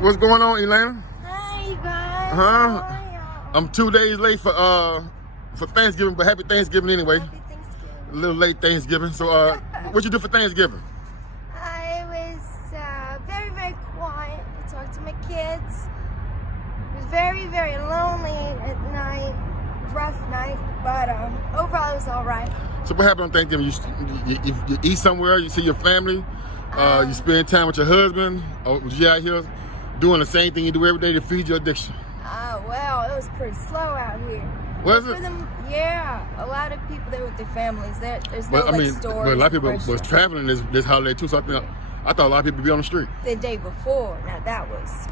What's going on, Elana? Hi, you guys. Huh? I'm 2 days late for Thanksgiving, but happy Thanksgiving anyway. Happy Thanksgiving. A little late Thanksgiving. So what you do for Thanksgiving? I was very, very quiet. I talked to my kids. It was very, very lonely at night. Rough night, but overall it was all right. So what happened on Thanksgiving? You eat somewhere, you see your family, you spend time with your husband, or was you out here doing the same thing you do every day to feed your addiction? Well, it was pretty slow out here. Was it? Yeah, a lot of people there with their families. There's But no I mean, stores. but a lot of people was traveling this holiday too. So I thought a lot of people would be on the street. The day before, now that was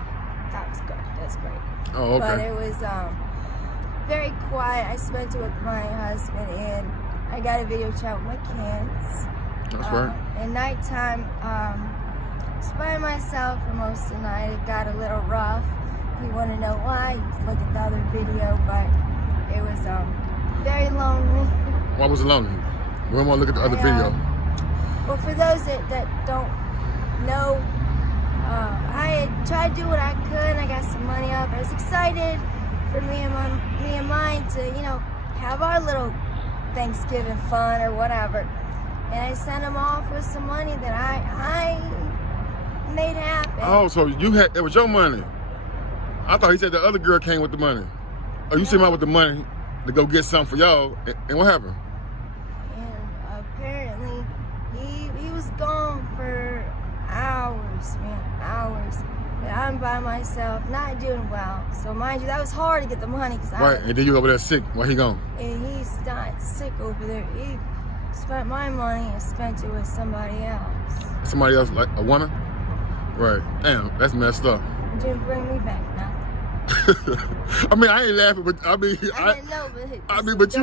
good. That's great. Oh, okay. But it was very quiet. I spent it with my husband, and I got a video chat with my kids. That's right. At nighttime, just by myself for most of the night. It got a little rough. If you want to know why, you can look at the other video, but it was very lonely. Why was it lonely? We want to look at the other video. Well, for those that don't know, I had tried to do what I could, and I got some money up. I was excited for me and mine to, have our little Thanksgiving fun or whatever. And I sent them off with some money that I made happen. Oh, so it was your money. I thought he said the other girl came with the money. Oh, you sent him out with the money to go get something for y'all, and what happened? And apparently, he was gone for hours, man, hours. And I'm by myself, not doing well. So mind you, that was hard to get the money. Right, and then you over there sick. Why he gone? And he's not sick over there. He spent my money and spent it with somebody else. Somebody else, like a woman? Right. Damn, that's messed up. Didn't bring me back nothing. I mean, I ain't laughing, but I mean, but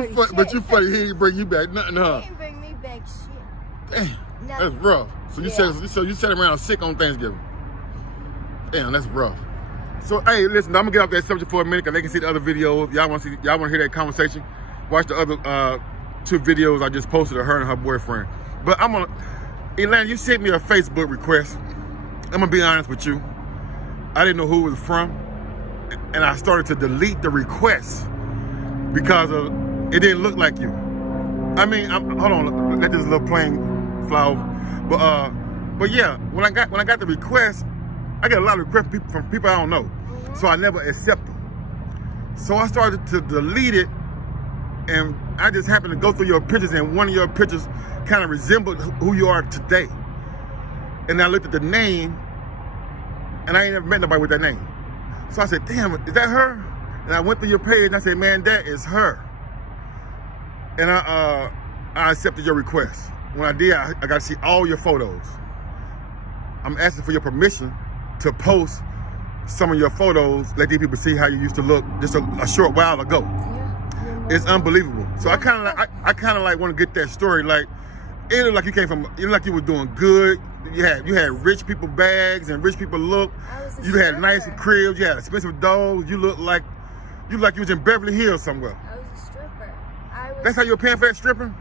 you funny. He didn't bring you back nothing, huh? He didn't bring me back shit. Damn, Nothing. that's rough. So you sat around sick on Thanksgiving. Damn, that's rough. So hey, listen, I'm gonna get off that subject for a minute because they can see the other videos. Y'all want to hear that conversation? Watch the other 2 videos I just posted of her and her boyfriend. But Elana, you sent me a Facebook request. I'm gonna be honest with you. I didn't know who it was from, and I started to delete the request because it didn't look like you. I mean, hold on, let this little plane fly over. But yeah, when I got the request, I get a lot of requests from people I don't know, so I never accept them. So I started to delete it, and I just happened to go through your pictures, and one of your pictures kind of resembled who you are today. And I looked at the name, and I ain't never met nobody with that name. So I said, damn, is that her? And I went through your page, and I said, man, that is her. And I accepted your request. When I did, I got to see all your photos. I'm asking for your permission to post some of your photos, let these people see how you used to look just a short while ago. Yeah. It's unbelievable. So I kind of like want to get that story. Like, it looked like you looked like you were doing good. You had rich people bags and rich people look. You had nice cribs. You had expensive dogs. You looked like you was in Beverly Hills somewhere. I was a stripper. That's how you were paying for that stripping?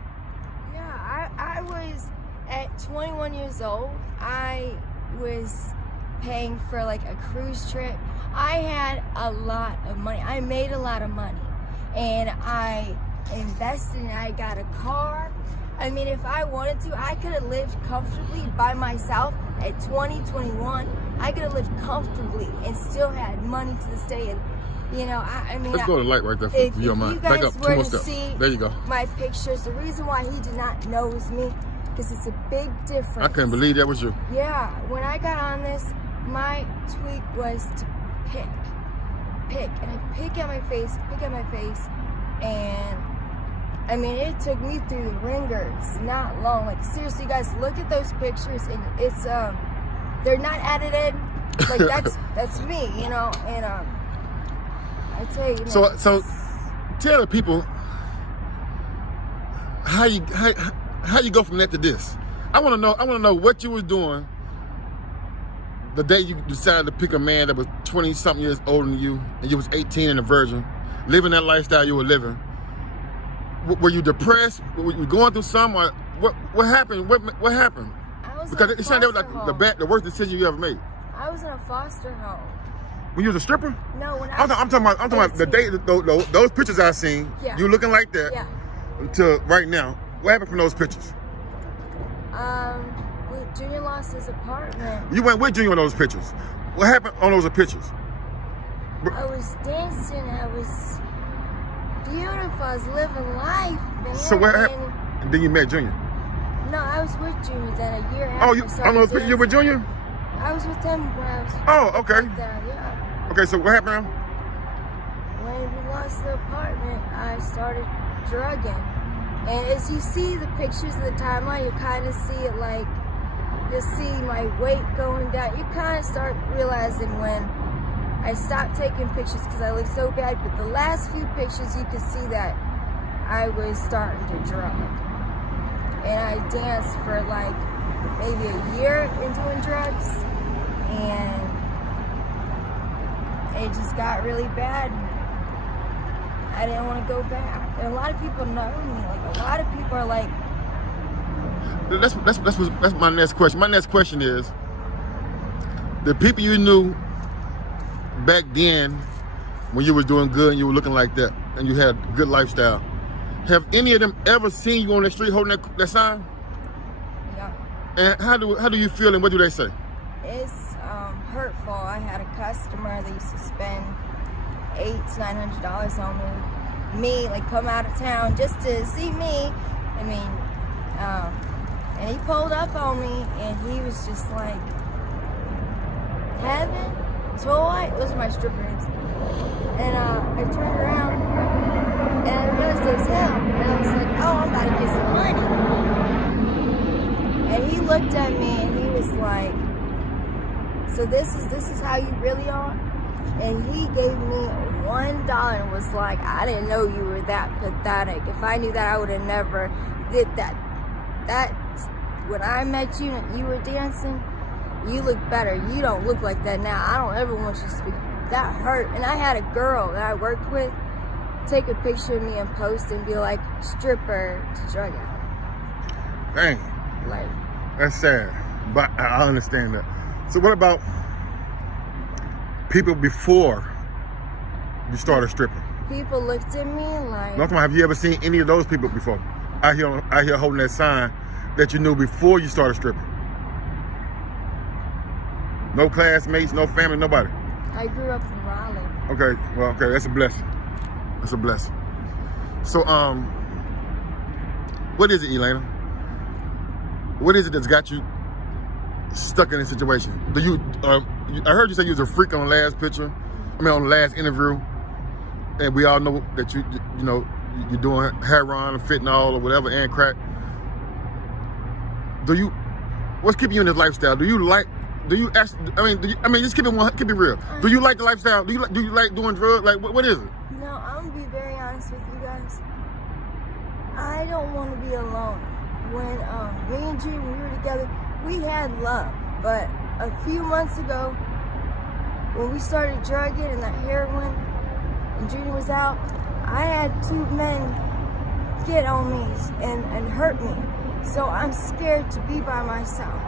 Yeah, I was at 21 years old. I was paying for like a cruise trip. I had a lot of money. I made a lot of money, and I invested. I got a car. I mean, if I wanted to, I could have lived comfortably by myself at 2021. I could have lived comfortably and still had money to this day. And I mean, let's go to the light right there for your mind. Back up 2 more steps. There you go. My pictures. The reason why he did not know it was me, because it's a big difference. I couldn't believe that was you. Yeah, when I got on this, my tweak was to pick, and I pick at my face, and I mean, it took me through the ringers, not long. Like, seriously, guys, look at those pictures, and it's they're not edited. Like, that's me, and I tell you. So tell the people how you go from that to this. I want to know what you was doing the day you decided to pick a man that was 20-something years older than you, and you was 18 and a virgin, living that lifestyle you were living. Were you depressed? Were you going through something? What happened? What happened? I was Because it sounded like the worst decision you ever made. I was in a foster home. When you was a stripper? No, when I'm talking about the day, those pictures I seen, Yeah. you looking like that, Yeah. until right now. What happened from those pictures? Junior lost his apartment. You went with Junior on those pictures. What happened on those pictures? I was dancing. I was beautiful. I was living life, man. So what happened? And then you met Junior. No, I was with Junior then a year after. Oh, on those pictures you were with Junior? I was with him when I was. Oh, okay. Like that, yeah. Okay, so what happened now? When we lost the apartment, I started drugging. And as you see the pictures of the timeline, you kind of see it like, you see my weight going down. You kind of start realizing when I stopped taking pictures because I looked so bad. But the last few pictures, you could see that I was starting to drug. And I danced for like maybe a year in doing drugs. And it just got really bad. I didn't want to go back. And a lot of people know me. Like, a lot of people are like... That's my next question. My next question is, the people you knew back then, when you were doing good and you were looking like that, and you had a good lifestyle, have any of them ever seen you on the street holding that sign? Yeah. And how do you feel, and what do they say? It's hurtful. I had a customer that used to spend $800 to $900 on me, like come out of town just to see me. I mean, and he pulled up on me, and he was just like, heaven, toy. Those are my strippers. And I turned around, and I realized it was him. And I was like, oh, I'm about to get some money. And he looked at me, and he was like, so this is how you really are? And he gave me $1 and was like, I didn't know you were that pathetic. If I knew that, I would have never did that. When I met you and you were dancing, you look better. You don't look like that now. I don't ever want you to speak. That hurt. And I had a girl that I worked with take a picture of me and post and be like, stripper to drug out. Dang. Like, that's sad, but I understand that. So what about people before you started stripping? people looked at me like... No, come on, have you ever seen any of those people before? Out here holding that sign that you knew before you started stripping? No classmates, no family, nobody? I grew up in Raleigh. Okay, well, okay, that's a blessing. That's a blessing. So, what is it, Elana? What is it that's got you stuck in this situation? Do you, I heard you say you was a freak on the last picture, on the last interview, and we all know that you know, you're doing heroin or fentanyl or whatever and crack. What's keeping you in this lifestyle? Do you just keep it real. Do you like the lifestyle? Do you like doing drugs? Like, what is it? No, I'm gonna be very honest with you guys. I don't want to be alone. When me and G, when we were together, we had love. But a few months ago, when we started drugging and that heroin, and Judy was out, I had two men get on me and hurt me. So I'm scared to be by myself.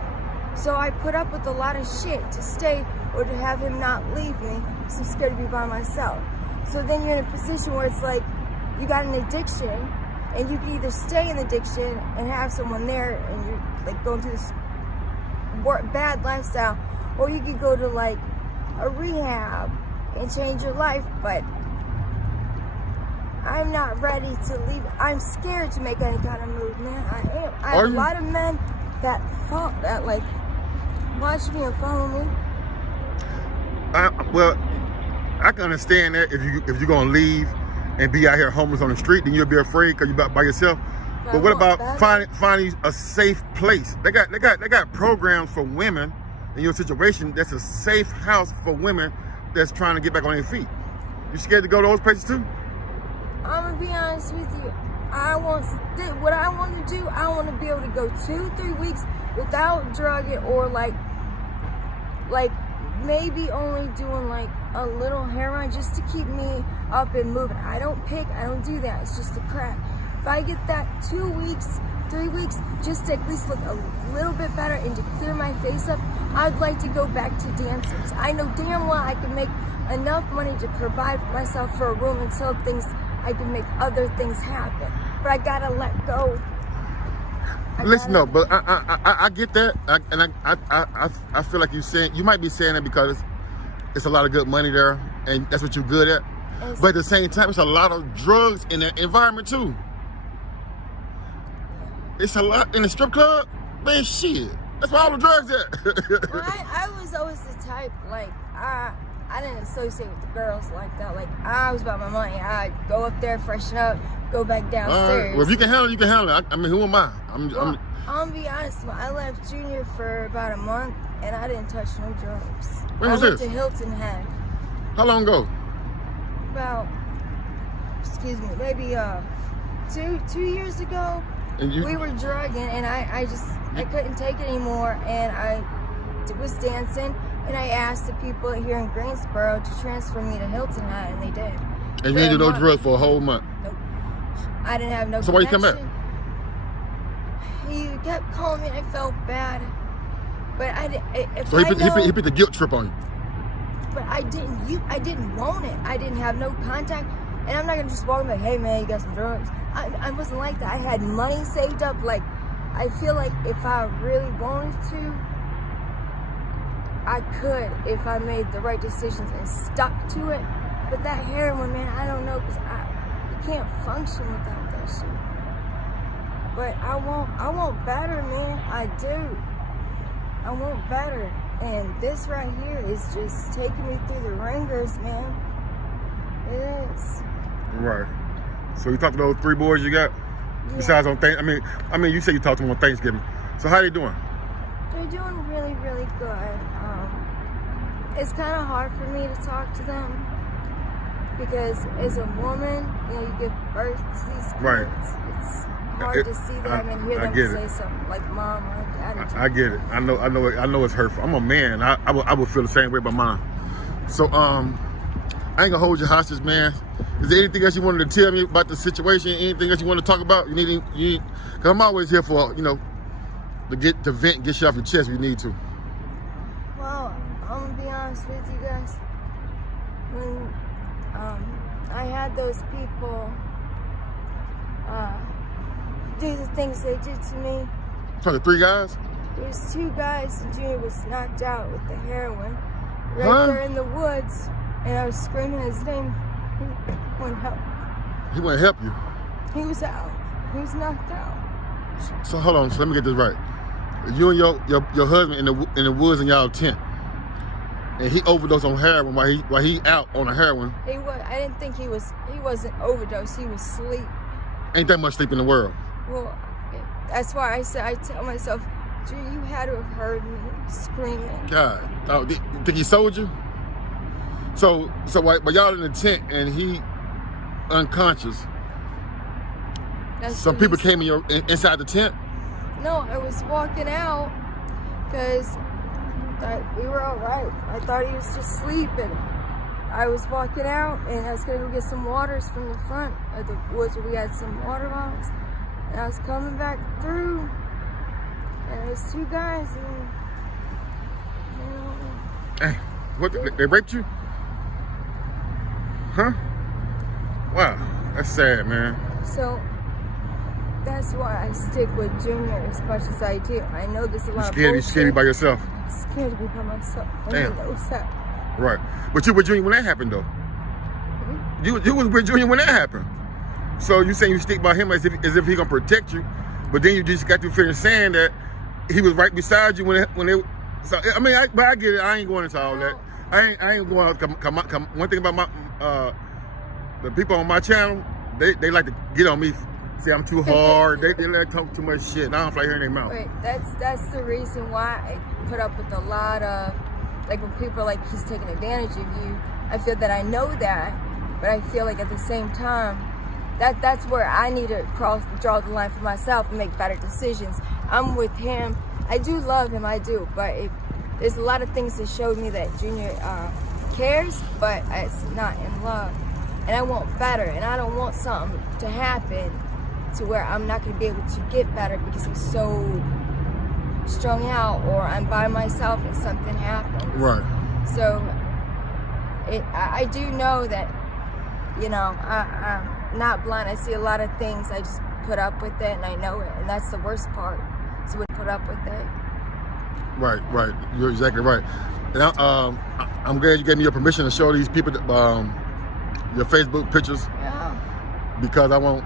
So I put up with a lot of shit to stay or to have him not leave me. So I'm scared to be by myself. So then you're in a position where it's like you got an addiction, and you can either stay in the addiction and have someone there and you're like going through this bad lifestyle, or you could go to like a rehab and change your life. But I'm not ready to leave. I'm scared to make any kind of move, man. I am. I have a lot of men that like watch me and follow me. Well, I can understand that if you're gonna leave and be out here homeless on the street, then you'll be afraid because you're by yourself. But what about finding a safe place? They got programs for women in your situation. That's a safe house for women that's trying to get back on their feet. You scared to go to those places too? I'm gonna be honest with you. What I want to do, I want to be able to go 2-3 weeks without drugging, or like maybe only doing like a little heroin just to keep me up and moving. I don't pick, I don't do that. It's just a crack. if I get that 2 weeks, 3 weeks, just to at least look a little bit better and to clear my face up, I'd like to go back to dancing. I know damn well I can make enough money to provide for myself for a room until I can make other things happen. But I gotta let go. Listen, no, but I get that, I feel like you might be saying that because it's a lot of good money there, and that's what you're good at. But at the same time, it's a lot of drugs in that environment too. It's a lot in the strip club, man. Shit, that's where all the drugs at. Well, I was always the type, like, I didn't associate with the girls like that. Like, I was about my money. I'd go up there, freshen up, go back downstairs. Well, if you can handle it, you can handle it. I mean, who am I? I'm gonna be honest. I left Junior for about a month, and I didn't touch no drugs. When was I went this? to Hilton Head. How long ago? About, excuse me, maybe 2 years ago. And we were drugging, and I couldn't take it anymore, and I was dancing, and I asked the people here in Greensboro to transfer me to Hilton Head, and they did. And you didn't do no drugs for a whole month? Nope. I didn't have no So why you come back? He kept calling me, and I felt bad. But I didn't. So he put the guilt trip on you? But I didn't want it. I didn't have no contact. And I'm not gonna just walk in like, hey man, you got some drugs. I wasn't like that. I had money saved up. Like, I feel like if I really wanted to, I could if I made the right decisions and stuck to it. But that heroin, man, I don't know, because you can't function without that shit. But I want better, man. I do. I want better. And this right here is just taking me through the ringers, man. It is. Right. So you talked to those 3 boys you got? Yeah. Besides on I mean, you said you talked to them on Thanksgiving. So how they doing? They're doing really, really good. It's kind of hard for me to talk to them because as a woman, you know, you give birth to these kids. Right. It's hard to see them and hear them say something like "mom" or "daddy." I get it. I know it's hurtful. I'm a man. I would feel the same way about mine. So I ain't gonna hold you hostage, man. Is there anything else you wanted to tell me about the situation? Anything else you want to talk about? You need, because I'm always here for, you know, to vent, get shit off your chest if you need to. Well, I'm gonna be honest with you guys. When I had those people do the things they did to me. So the 3 guys? There was 2 guys, and Junior was knocked out with the heroin right there in the woods, and I was screaming his name. He wouldn't help. He wouldn't help you? He was out. He was knocked out. So hold on. So let me get this right. You and your husband in the woods in y'all tent, and he overdosed on heroin while he out on the heroin. I didn't think he wasn't overdosed. He was asleep. Ain't that much sleep in the world. Well, that's why I tell myself, Drew, you had to have heard me screaming. God, oh, think he sold you? So while y'all in the tent and he unconscious, some people came inside the tent? No, I was walking out because we were all right. I thought he was just sleeping. I was walking out and I was gonna go get some waters from the front of the woods where we had some water bottles. And I was coming back through and there was 2 guys and, you know. Hey, what, they raped you? Huh? Wow, that's sad, man. So that's why I stick with Junior as much as I do. I know there's a lot of bullshit. You scared to be by yourself? I'm scared to be by myself. Damn. That was that. Right. But you were Junior when that happened, though. Mm-hmm. You was with Junior when that happened. So you saying you stick by him as if he gonna protect you, but then you just got to finish saying that he was right beside you when they. So I mean, but I get it. I ain't going into all that. I ain't going. Come. One thing about my the people on my channel, they like to get on me. Say I'm too hard. they like to talk too much shit. And I don't like hearing their mouth. Right. That's the reason why I put up with a lot of, like, when people are like, he's taking advantage of you. I feel that I know that, but I feel like at the same time, that's where I need to draw the line for myself and make better decisions. I'm with him. I do love him, I do, but there's a lot of things that showed me that Junior cares, but it's not in love. And I want better, and I don't want something to happen to where I'm not going to be able to get better because I'm so strung out, or I'm by myself and something happens. Right. So I do know that, you know, I'm not blind. I see a lot of things. I just put up with it, and I know it, and that's the worst part. So we put up with it. Right, right. You're exactly right. And I'm glad you gave me your permission to show these people your Facebook pictures. Yeah. Because I want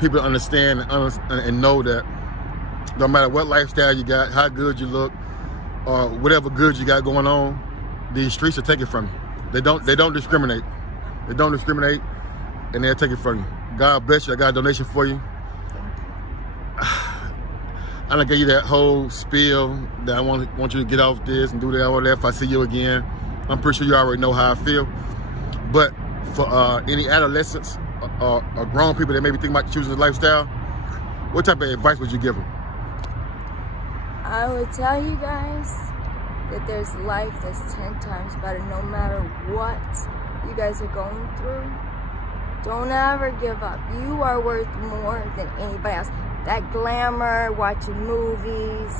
people to understand and know that no matter what lifestyle you got, how good you look, or whatever good you got going on, these streets will take it from you. They don't discriminate. They don't discriminate, and they'll take it from you. God bless you. I got a donation for you. I done gave you that whole spiel that I want you to get off this and do that all that. If I see you again, I'm pretty sure you already know how I feel. But for any adolescents or grown people that may be thinking about choosing a lifestyle, what type of advice would you give them? I would tell you guys that there's life that's 10 times better no matter what you guys are going through. Don't ever give up. You are worth more than anybody else. That glamour, watching movies,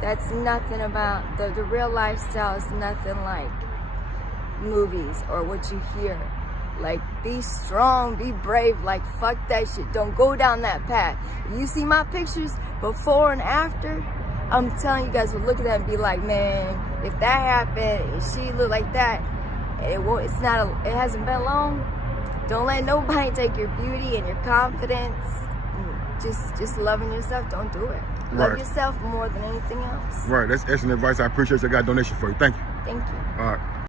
that's nothing about, the real lifestyle is nothing like movies or what you hear. Like, be strong, be brave, like, fuck that shit. Don't go down that path. You see my pictures before and after, I'm telling you guys will look at that and be like, man, if that happened, if she looked like that, it hasn't been long. Don't let nobody take your beauty and your confidence. Just loving yourself, don't do it. Love yourself more than anything else. Right, that's excellent advice. I appreciate you. I got a donation for you. Thank you. Thank you. All right.